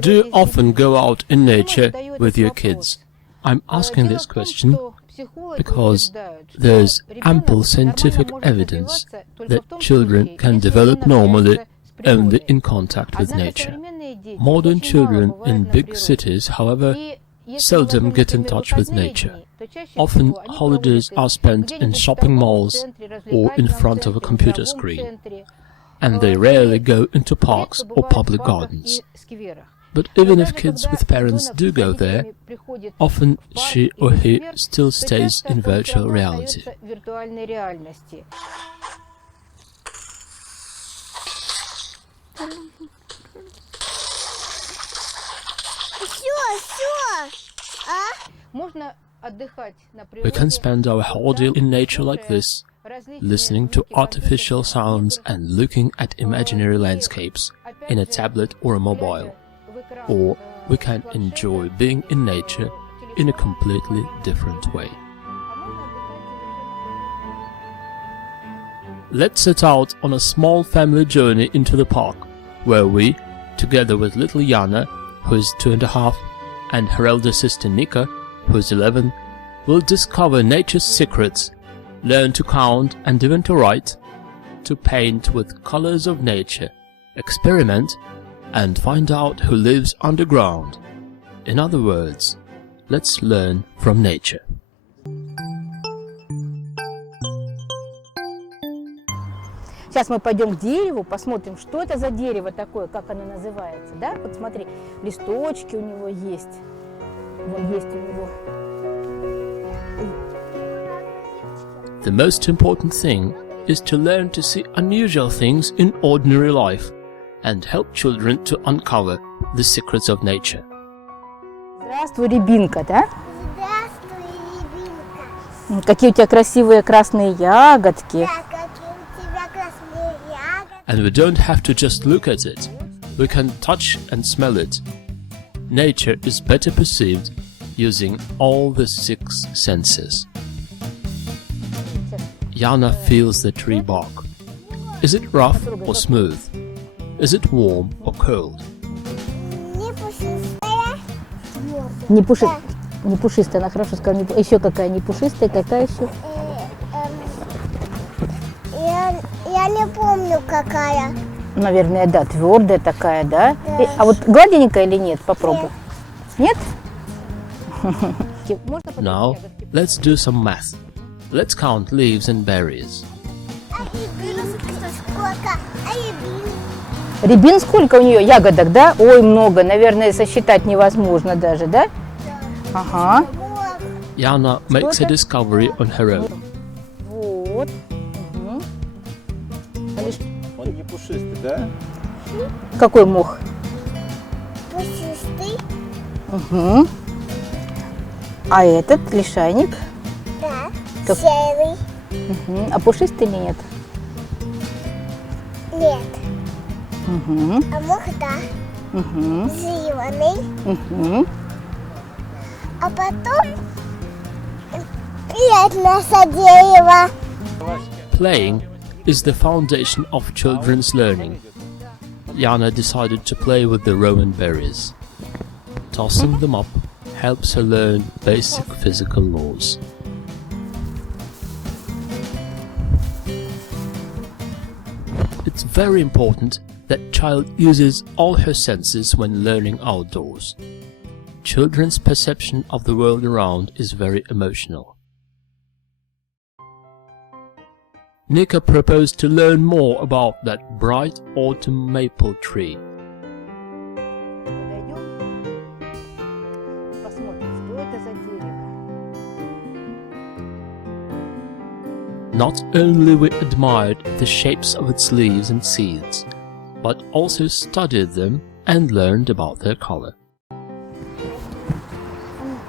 Do you often go out in nature with your kids? I'm asking this question because there's ample scientific evidence that children can develop normally only in contact with nature. Modern children in big cities, however, seldom get in touch with nature. Often holidays are spent in shopping malls or in front of a computer screen, and they rarely go into parks or public gardens. But even if kids with parents do go there, often she or he still stays in virtual reality. We can spend our whole day in nature like this, listening to artificial sounds and looking at imaginary landscapes in a tablet or a mobile. Or we can enjoy being in nature in a completely different way. Let's set out on a small family journey into the park, where we, together with little Jana, who is 2.5, and her elder sister Nika, who is 11, will discover nature's secrets, learn to count and even to write, to paint with colors of nature, experiment, and find out who lives underground. In other words, let's learn from nature. Сейчас мы пойдем к дереву, посмотрим, что это за дерево такое, как оно называется, да? Вот смотри, листочки у него есть. Вон есть у него. The most important thing is to learn to see unusual things in ordinary life and help children to uncover the secrets of nature. Здравствуй, рябинка, да? Здравствуй, рябинка. Какие у тебя красивые красные ягодки. Да, какие у тебя красные ягоды. And we don't have to just look at it. We can touch and smell it. Nature is better perceived using all the 6 senses. Jana feels the tree bark. Is it rough or smooth? Is it warm or cold? Не пушистая. Не пушистая, она хорошо сказала. Еще какая не пушистая, какая еще? Я не помню, какая. Наверное, да, твердая такая, да? Да. А вот гладенькая или нет? Попробуй. Нет? Now, let's do some math. Let's count leaves and berries. Сколько? Рябин сколько у нее ягодок, да? Ой, много. Наверное, сосчитать невозможно даже, да? Ага. Jana makes a discovery on her own. Вот. Угу. Он не пушистый, да? Какой мох? Пушистый. Угу. А этот лишайник? Да. Как? Серый. Угу. А пушистый или нет? Нет. Угу. А мох, да. Угу. Зеленый. Угу. А потом наше дерево. Playing is the foundation of children's learning. Jana decided to play with the rowan berries. Tossing them up helps her learn basic physical laws. It's very important that child uses all her senses when learning outdoors. Children's perception of the world around is very emotional. Nika proposed to learn more about that bright autumn maple tree. Not only we admired the shapes of its leaves and seeds, but also studied them and learned about their color.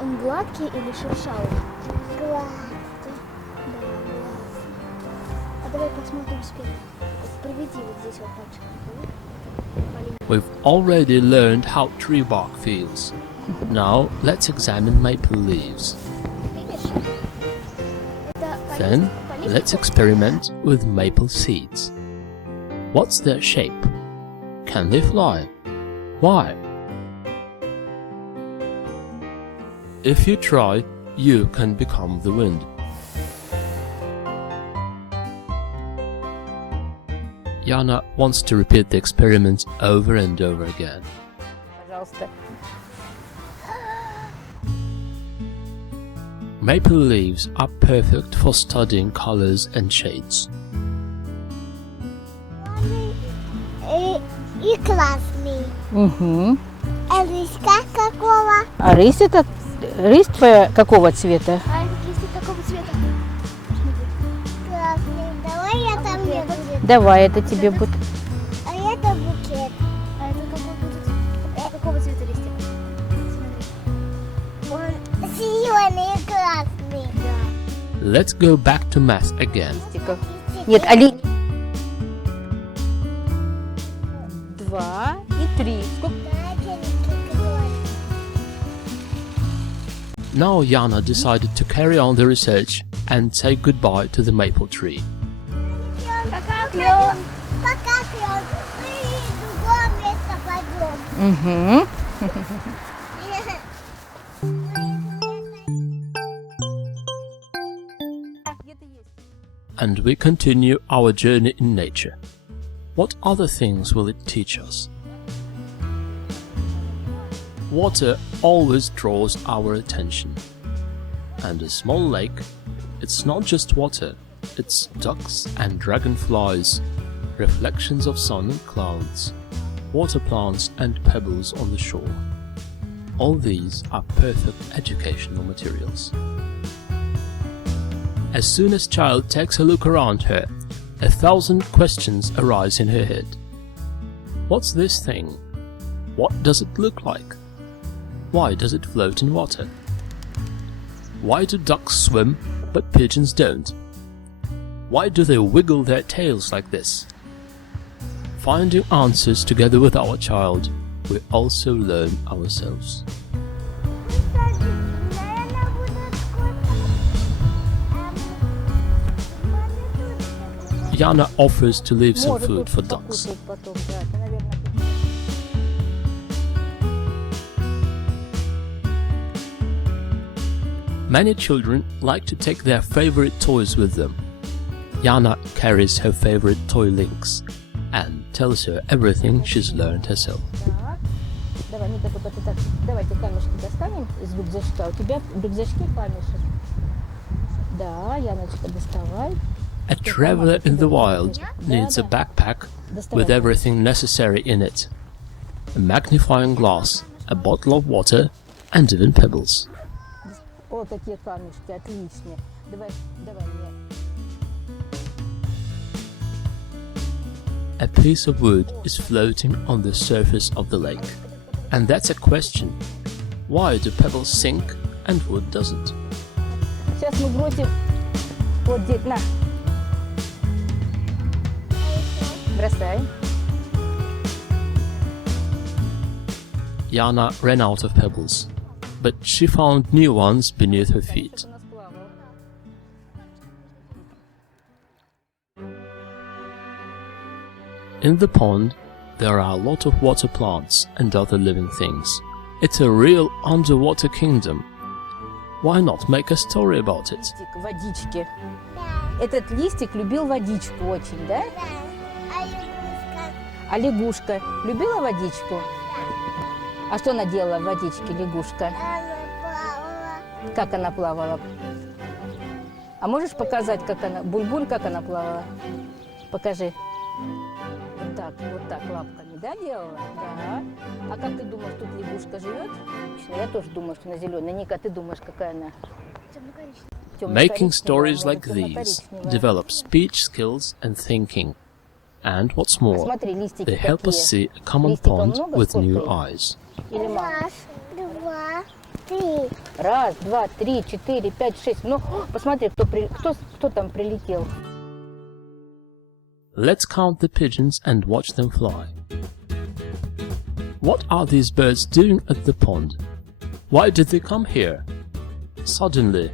Он гладкий или шершавый? Гладкий. Да, гладкий. А давай посмотрим спереди. Проведи вот здесь вот пальчиком. We've already learned how tree bark feels. Now let's examine maple leaves. Then let's experiment with maple seeds. What's their shape? can they fly? Why? If you try, you can become the wind. Yana wants to repeat the experiment over and over again. Пожалуйста. Maple leaves are perfect for studying colors and shades. И красный. Угу. А листья какого? А рысь это... Рысь твоя какого цвета? А этот листик какого цвета? Красный. Давай я там мне будет. Давай, это тебе будет. А это букет. А это какой будет? Какого цвета листик? Смотри. Он зеленый и красный. Да. Let's go back to math again. Нет, Али... 2 и 3. Сколько? Now Yana decided to carry on the research and say goodbye to the maple tree. Пока, клен. Пока, клен. Мы в другое место пойдем. Угу. And we continue our journey in nature. What other things will it teach us? Water always draws our attention. And a small lake, it's not just water, it's ducks and dragonflies, reflections of sun and clouds, water plants and pebbles on the shore. All these are perfect educational materials. As soon as child takes a look around her, 1,000 questions arise in her head. What's this thing? What does it look like? Why does it float in water? Why do ducks swim but pigeons don't? Why do they wiggle their tails like this? Finding answers together with our child, we also learn ourselves. Yana offers to leave some food for ducks. Many children like to take their favorite toys with them. Yana carries her favorite toy Lynx and tells her everything she's learned herself. Давай, Ника, только ты так... Давайте камешки достанем из рюкзачка. У тебя в рюкзачке камешек. Да, Яночка, доставай. A traveler in the wild needs a backpack with everything necessary in it. A magnifying glass, a bottle of water, and even pebbles. О, какие камешки, отличные. Давай, давай мне. A piece of wood is floating on the surface of the lake. And that's a question. Why do pebbles sink and wood doesn't? Сейчас мы бросим вот здесь, на. Бросай. Yana ran out of pebbles, but she found new ones beneath her feet. In the pond, there are a lot of water plants and other living things. It's a real underwater kingdom. Why not make a story about it? Водички. Этот листик любил водичку очень, да? А лягушка любила водичку? А что она делала в водичке, лягушка? Как она плавала? А можешь показать, как она, Буль-Буль, как она плавала? Покажи. Вот так лапками, да, делала? Да. А как ты думаешь, тут лягушка живет? Я тоже думаю, что она зеленая. Ника, ты думаешь, какая она? Making stories like these develop speech skills and thinking. And what's more, they help us see a common pond with new eyes. Раз, два, три. Раз, два, три, четыре, пять, шесть. Ну, посмотри, кто там прилетел. Let's count the pigeons and watch them fly. What are these birds doing at the pond? Why did they come here? Suddenly,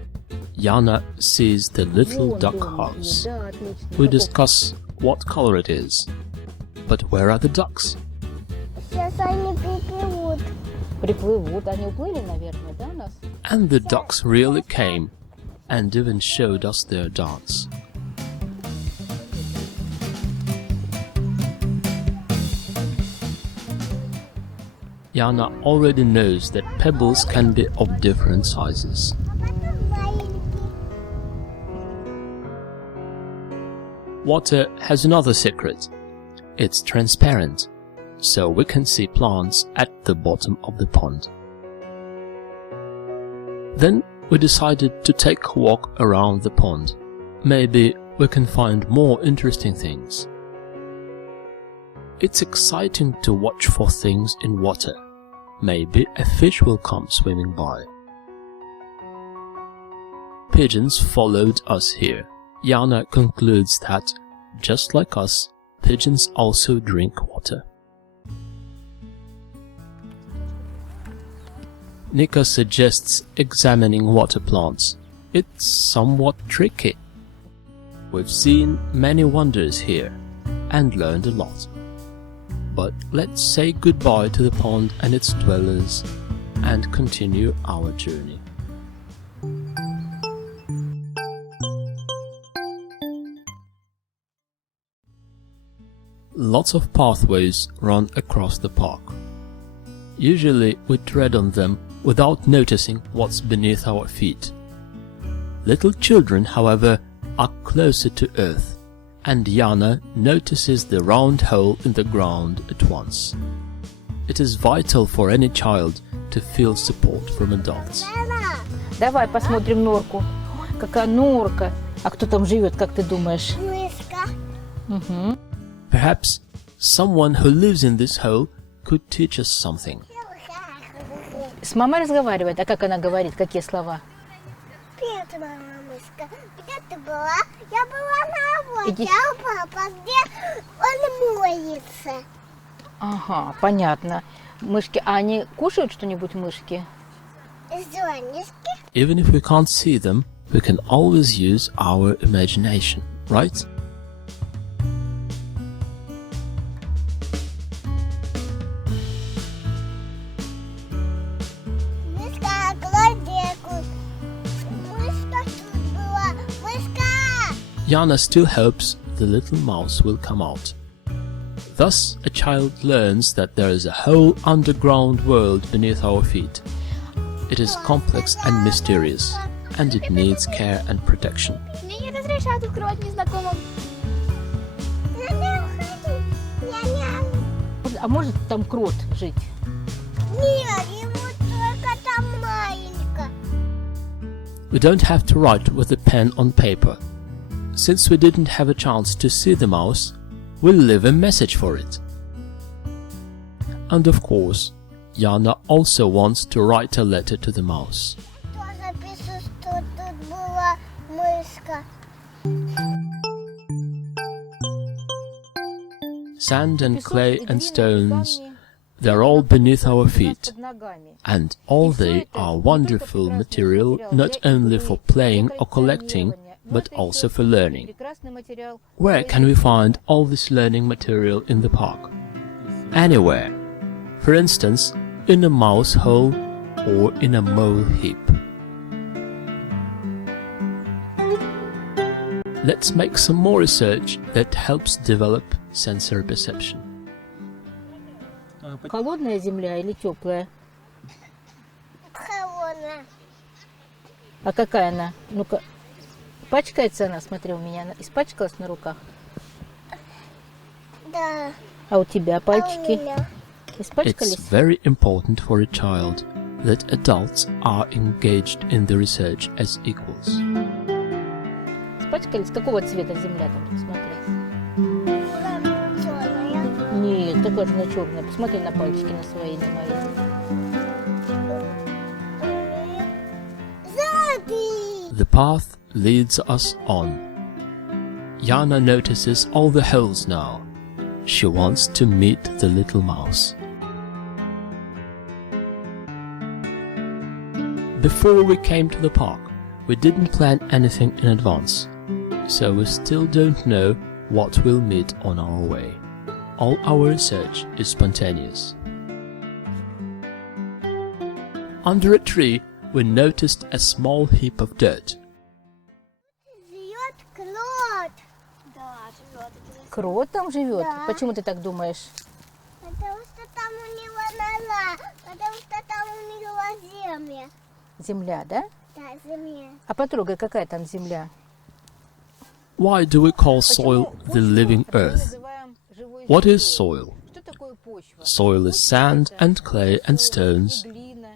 Yana sees the little duck house. We discuss what color it is. But where are the ducks? Сейчас они приплывут. Приплывут, они уплыли, наверное, да, у нас? And the ducks really came and even showed us their dance. Yana already knows that pebbles can be of different sizes. Water has another secret. It's transparent, so we can see plants at the bottom of the pond. Then we decided to take a walk around the pond. Maybe we can find more interesting things. It's exciting to watch for things in water. Maybe a fish will come swimming by. Pigeons followed us here. Yana concludes that, just like us, pigeons also drink water. Nika suggests examining water plants. It's somewhat tricky. We've seen many wonders here and learned a lot. But let's say goodbye to the pond and its dwellers and continue our journey. Lots of pathways run across the park. Usually we tread on them without noticing what's beneath our feet. Little children, however, are closer to earth, and Yana notices the round hole in the ground at once. It is vital for any child to feel support from adults. Давай посмотрим норку. Какая норка. А кто там живет, как ты думаешь? Мышка. Угу. Perhaps someone who lives in this hole could teach us something. С мамой разговаривает. А как она говорит? Какие слова? Привет, мама мышка. Где ты была? Я была на воде. Иди. А папа где? Он моется. Ага, понятно. Мышки. А они кушают что-нибудь, мышки? Зонишки. Even if we can't see them, we can always use our imagination, right? Мышка, кладеку. Мышка тут была. Мышка. Yana still hopes the little mouse will come out. Thus, a child learns that there is a whole underground world beneath our feet. It is complex and mysterious, and it needs care and protection. Мне не разрешают открывать незнакомым. Няня, уходи. Няня. А может там крот жить? Нет, ему только там маленько. We don't have to write with a pen on paper. Since we didn't have a chance to see the mouse, we'll leave a message for it. And of course, Yana also wants to write a letter to the mouse. Тоже пишу, что тут была мышка. Sand and clay and stones, they're all beneath our feet, and all they are wonderful material not only for playing or collecting, but also for learning. Where can we find all this learning material in the park? Anywhere. For instance, in a mouse hole or in a mole heap. Let's make some more research that helps develop sensory perception. Холодная земля или теплая? Холодная. А какая она? Ну-ка, пачкается она, смотри, у меня она испачкалась на руках. Да. А у тебя А у пальчики меня? испачкались? It's very important for a child that adults are engaged in the research as equals. Испачкались? Какого цвета земля там? Смотри. Черная. Нет, такая же она черная. Посмотри на пальчики, на свои, на мои. Желтый. The path leads us on. Yana notices all the holes now. She wants to meet the little mouse. Before we came to the park, we didn't plan anything in advance, so we still don't know what we'll meet on our way. All our research is spontaneous. Under a tree, we noticed a small heap of dirt. Живет крот. Да, живет. Крот там живет? Да. Почему ты так думаешь? Потому что там у него нора, потому что там у него земля. Земля, да? Да, земля. А потрогай, какая там земля. Why do we call soil the living earth? What is soil? Soil is sand and clay and stones,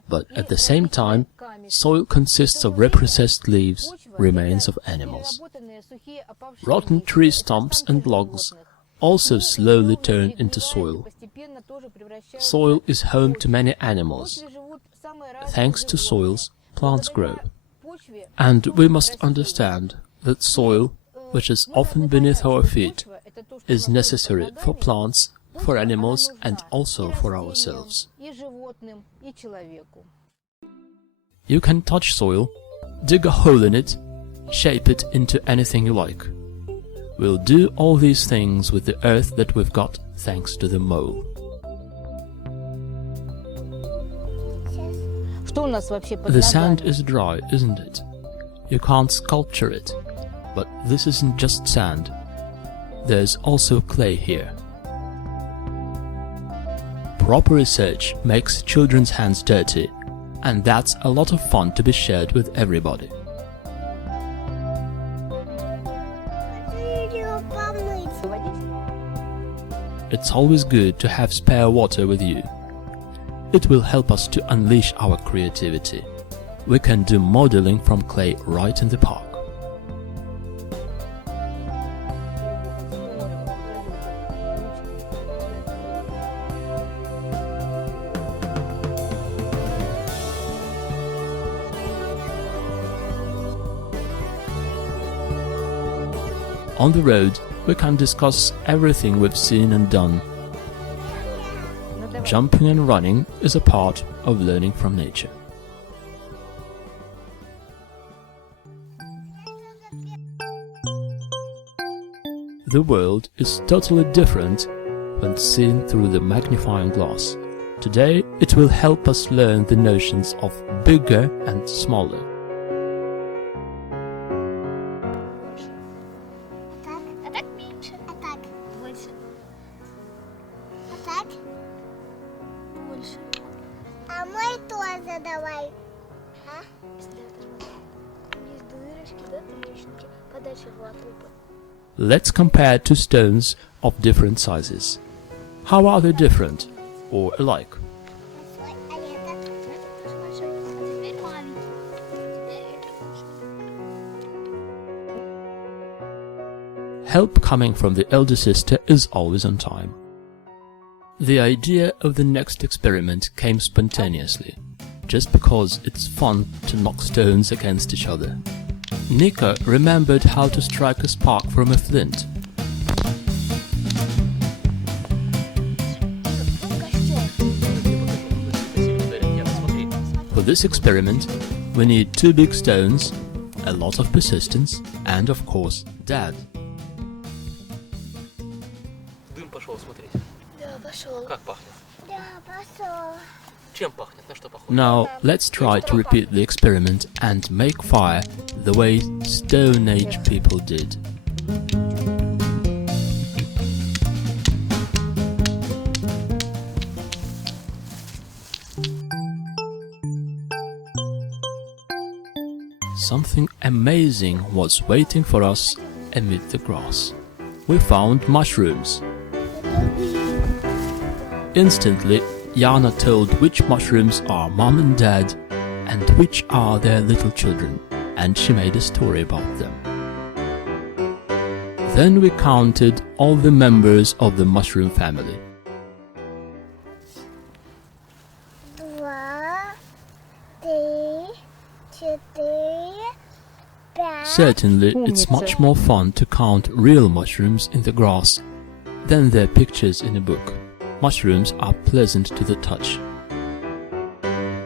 but at the same time, soil consists of reprocessed leaves, remains of animals. Rotten tree stumps and logs also slowly turn into soil. Soil is home to many animals. Thanks to soils, plants grow. And we must understand that soil, which is often beneath our feet, is necessary for plants, for animals, and also for ourselves. You can touch soil, dig a hole in it, shape it into anything you like. We'll do all these things with the earth that we've got thanks to the mole. The sand is dry, isn't it? You can't sculpture it. But this isn't just sand. There's also clay here. Proper research makes children's hands dirty, and that's a lot of fun to be shared with everybody. It's always good to have spare water with you. It will help us to unleash our creativity. We can do modeling from clay right in the park. On the road, we can discuss everything we've seen and done. Jumping and running is a part of learning from nature. The world is totally different when seen through the magnifying glass. Today, it will help us learn the notions of bigger and smaller. А так меньше. А так больше. А так больше. А мой тоже давай. А? Есть дырочки, да, трещинки. Подальше его от трупа. Let's compare two stones of different sizes. How are they different or alike? А это? Это тоже большой. А теперь маленький. Теперь это больше. Help coming from the elder sister is always on time. The idea of the next experiment came spontaneously, just because it's fun to knock stones against each other. Nika remembered how to strike a spark from a flint. For this experiment, we need 2 big stones, a lot of persistence, and of course, Dad. Дым пошел, смотрите. Да, пошел. Как пахнет? Да, пошел. Чем пахнет? На что похоже? Now, let's try to repeat the experiment and make fire the way Stone Age people did. Something amazing was waiting for us amid the grass. We found mushrooms. Instantly, Jana told which mushrooms are mom and dad and which are their little children, and she made a story about them. Then we counted all the members of the mushroom family. 2, 3, 4, 5. Certainly, it's much more fun to count real mushrooms in the grass than their pictures in a book. Mushrooms are pleasant to the touch.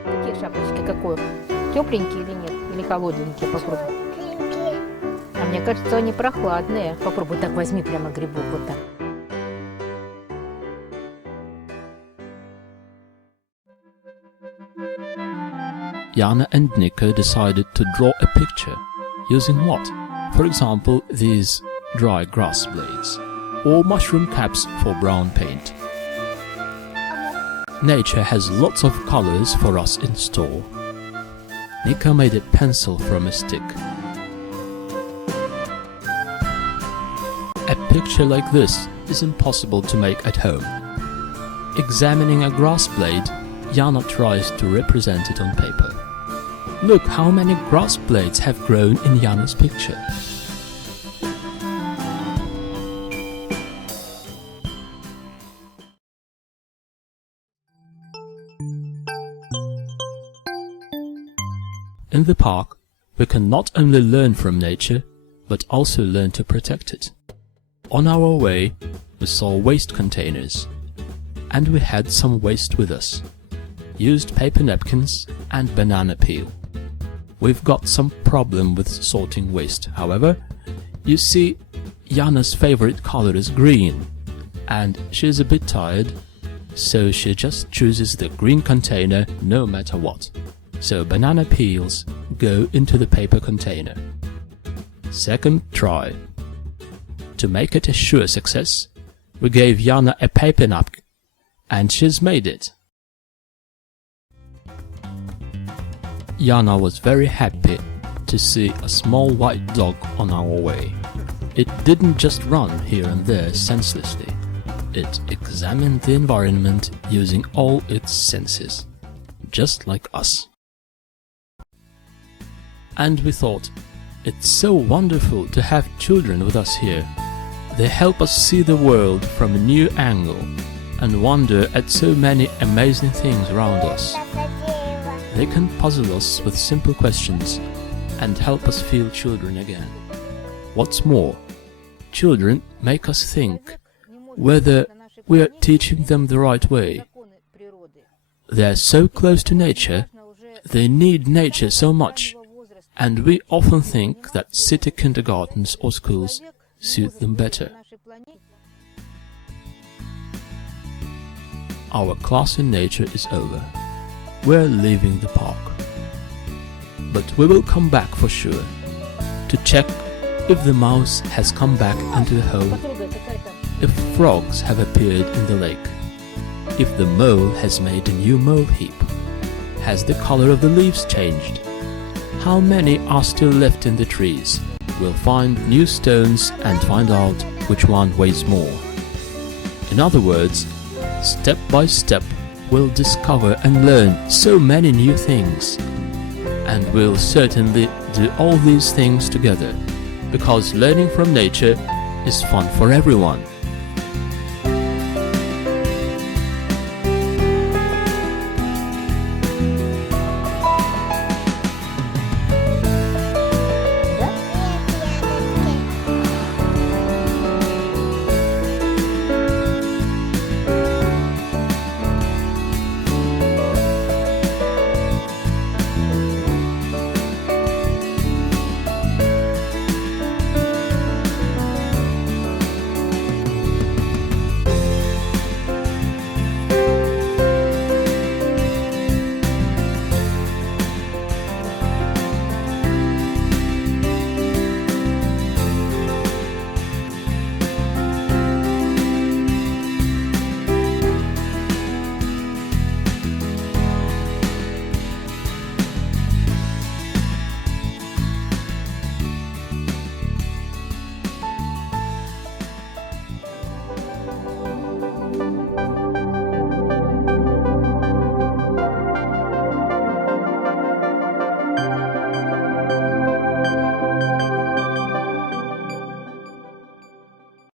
Такие шапочки какой? Тепленькие или нет? Или холодненькие? Попробуй. Тепленькие. А мне кажется, они прохладные. Попробуй так, возьми прямо грибок вот так. Jana and Nika decided to draw a picture using what? For example, these dry grass blades or mushroom caps for brown paint. Nature has lots of colors for us in store. Nika made a pencil from a stick. A picture like this is impossible to make at home. Examining a grass blade, Jana tries to represent it on paper. Look how many grass blades have grown in Jana's picture. In the park, we can not only learn from nature, but also learn to protect it. On our way, we saw waste containers, and we had some waste with us. Used paper napkins and banana peel. We've got some problem with sorting waste, however. You see, Jana's favorite color is green, and she's a bit tired, so she just chooses the green container no matter what. So banana peels go into the paper container. Second try. To make it a sure success, we gave Jana a paper napkin, and she's made it. Jana was very happy to see a small white dog on our way. It didn't just run here and there senselessly. It examined the environment using all its senses, just like us. And we thought, it's so wonderful to have children with us here. They help us see the world from a new angle and wonder at so many amazing things around us. They can puzzle us with simple questions and help us feel children again. What's more, children make us think whether we are teaching them the right way. They are so close to nature, they need nature so much, and we often think that city kindergartens or schools suit them better. Our class in nature is over. We're leaving the park. But we will come back for sure, to check if the mouse has come back into the hole, if frogs have appeared in the lake, if the mole has made a new mole heap, has the color of the leaves changed, how many are still left in the trees. We'll find new stones and find out which one weighs more. In other words, step by step, we'll discover and learn so many new things. And we'll certainly do all these things together, because learning from nature is fun for everyone.